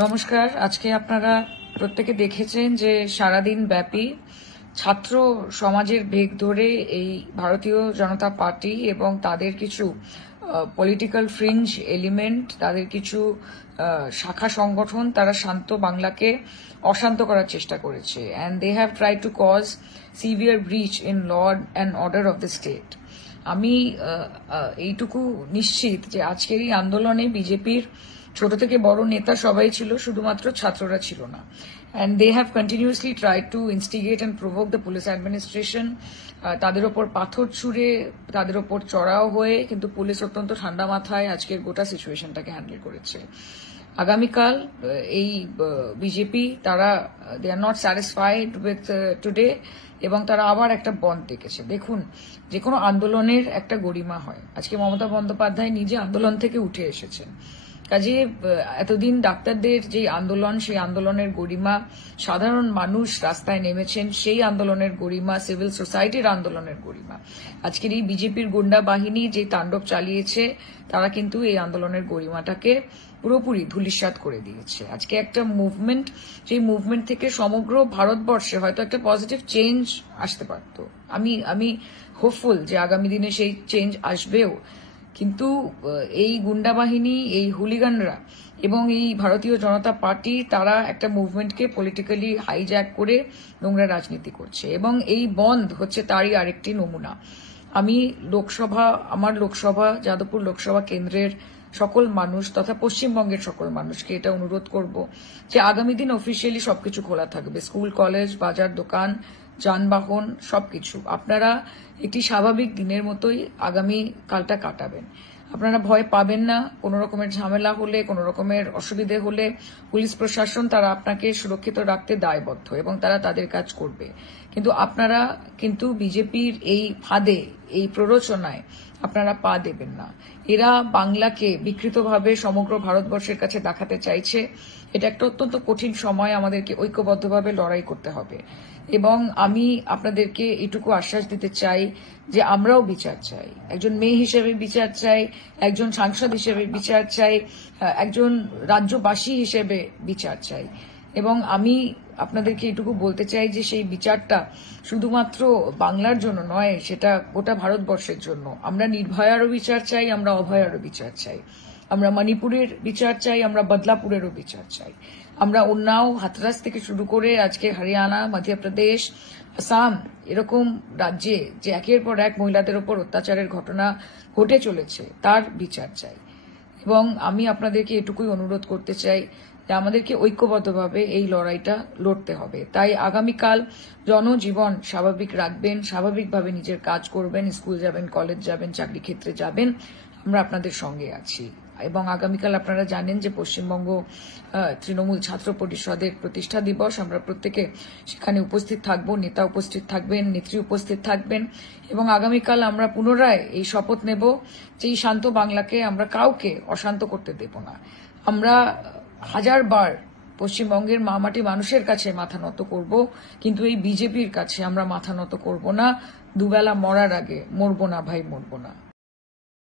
নমস্কার। আজকে আপনারা প্রত্যেকে দেখেছেন যে সারাদিন ব্যাপী ছাত্র সমাজের বেগ ধরে এই ভারতীয় জনতা পার্টি এবং তাদের কিছু পলিটিক্যাল ফ্রিঞ্জ এলিমেন্ট, তাদের কিছু শাখা সংগঠন, তারা শান্ত বাংলাকে অশান্ত করার চেষ্টা করেছে। And they have try to cause severe breach in law and order of the state. আমি এইটুকু নিশ্চিত যে আজকের এই আন্দোলনে বিজেপির ছোট থেকে বড় নেতা সবাই ছিল, শুধুমাত্র ছাত্ররা ছিল না। And they have continuously tried to instigate and provoke the police administration. তাদের ওপর পাথর ছুঁড়ে, তাদের ওপর চড়াও হয়ে, কিন্তু পুলিশ অত্যন্ত ঠান্ডা মাথায় আজকের গোটা সিচুয়েশনটাকে হ্যান্ডেল করেছে। আগামীকাল এই বিজেপি তারা they are not satisfied with today, এবং তারা আবার একটা বন্ধ ডেকেছে। দেখুন, যে কোনো আন্দোলনের একটা গরিমা হয়। আজকে মমতা বন্দ্যোপাধ্যায় নিজে আন্দোলন থেকে উঠে এসেছেন। কাজে এতদিন ডাক্তারদের যে আন্দোলন, সেই আন্দোলনের গরিমা, সাধারণ মানুষ রাস্তায় নেমেছেন সেই আন্দোলনের গরিমা, সিভিল সোসাইটির আন্দোলনের গরিমা, আজকের এই বিজেপির গুন্ডা বাহিনী যে তাণ্ডব চালিয়েছে, তারা কিন্তু এই আন্দোলনের গরিমাটাকে পুরোপুরি ধূলিসাৎ করে দিয়েছে। আজকে একটা মুভমেন্ট, সেই মুভমেন্ট থেকে সমগ্র ভারতবর্ষে হয়তো একটা পজিটিভ চেঞ্জ আসতে পারত। আমি হোপফুল যে আগামী দিনে সেই চেঞ্জ আসবেও। কিন্তু এই গুন্ডা বাহিনী, এই হুলিগানরা এবং এই ভারতীয় জনতা পার্টি, তারা একটা মুভমেন্টকে পলিটিক্যালি হাইজ্যাক করে নোংরা রাজনীতি করছে, এবং এই বন্ধ হচ্ছে তারই আরেকটি নমুনা। আমি আমার লোকসভা, যাদবপুর লোকসভা কেন্দ্রের সকল মানুষ তথা পশ্চিমবঙ্গের সকল মানুষকে এটা অনুরোধ করব যে আগামী দিন অফিসিয়ালি সবকিছু খোলা থাকবে, স্কুল, কলেজ, বাজার, দোকান, যানবাহন, সবকিছু। আপনারা একটি স্বাভাবিক দিনের মতোই আগামী কালটা কাটাবেন। আপনারা ভয় পাবেন না। কোনো রকমের ঝামেলা হলে, কোনো রকমের অসুবিধে হলে পুলিশ প্রশাসন তারা আপনাকে সুরক্ষিত রাখতে দায়বদ্ধ, এবং তারা তাদের কাজ করবে। কিন্তু আপনারা কিন্তু বিজেপির এই ফাঁদে, এই প্ররোচনায় আপনারা পা দেবেন না। এরা বাংলাকে বিকৃতভাবে সমগ্র ভারতবর্ষের কাছে দেখাতে চাইছে। এটা একটা অত্যন্ত কঠিন সময়, আমাদেরকে ঐক্যবদ্ধভাবে লড়াই করতে হবে। এবং আমি আপনাদেরকে এটুকু আশ্বাস দিতে চাই যে আমরাও বিচার চাই, একজন মেয়ে হিসেবে বিচার চাই, একজন সাংসদ হিসেবে বিচার চাই, একজন রাজ্যবাসী হিসেবে বিচার চাই। এবং আমি আপনাদেরকে এটুকু বলতে চাই যে সেই বিচারটা শুধুমাত্র বাংলার জন্য নয়, সেটা গোটা ভারতবর্ষের জন্য। আমরা নির্ভয়ারও বিচার চাই, আমরা অভয়ারও বিচার চাই, আমরা মণিপুরের বিচার চাই, আমরা বদলাপুরেরও বিচার চাই। আমরা উন্নাও, হাথরাস থেকে শুরু করে আজকে হরিয়ানা, মধ্যপ্রদেশ, আসাম, এরকম রাজ্যে যে একের পর এক মহিলাদের ওপর অত্যাচারের ঘটনা ঘটে চলেছে, তার বিচার চাই। এবং আমি আপনাদেরকে এটুকুই অনুরোধ করতে চাই যে আমাদেরকে ঐক্যবদ্ধভাবে এই লড়াইটা লড়তে হবে। তাই আগামীকাল জনজীবন স্বাভাবিক রাখবেন, স্বাভাবিকভাবে নিজের কাজ করবেন, স্কুল যাবেন, কলেজ যাবেন, চাকরি ক্ষেত্রে যাবেন, আমরা আপনাদের সঙ্গে আছি। এবং আগামীকাল আপনারা জানেন যে পশ্চিমবঙ্গ তৃণমূল ছাত্র পরিষদের প্রতিষ্ঠা দিবস। আমরা প্রত্যেকে সেখানে উপস্থিত থাকব, নেতা উপস্থিত থাকবেন, নেত্রী উপস্থিত থাকবেন, এবং আগামীকাল আমরা পুনরায় এই শপথ নেব যে এই শান্ত বাংলাকে আমরা কাউকে অশান্ত করতে দেব না। আমরা হাজারবার পশ্চিমবঙ্গের মামাটি মানুষের কাছে মাথা নত করব, কিন্তু এই বিজেপির কাছে আমরা মাথা নত করব না। দুবেলা মরার আগে মরবো না ভাই, মরবো না।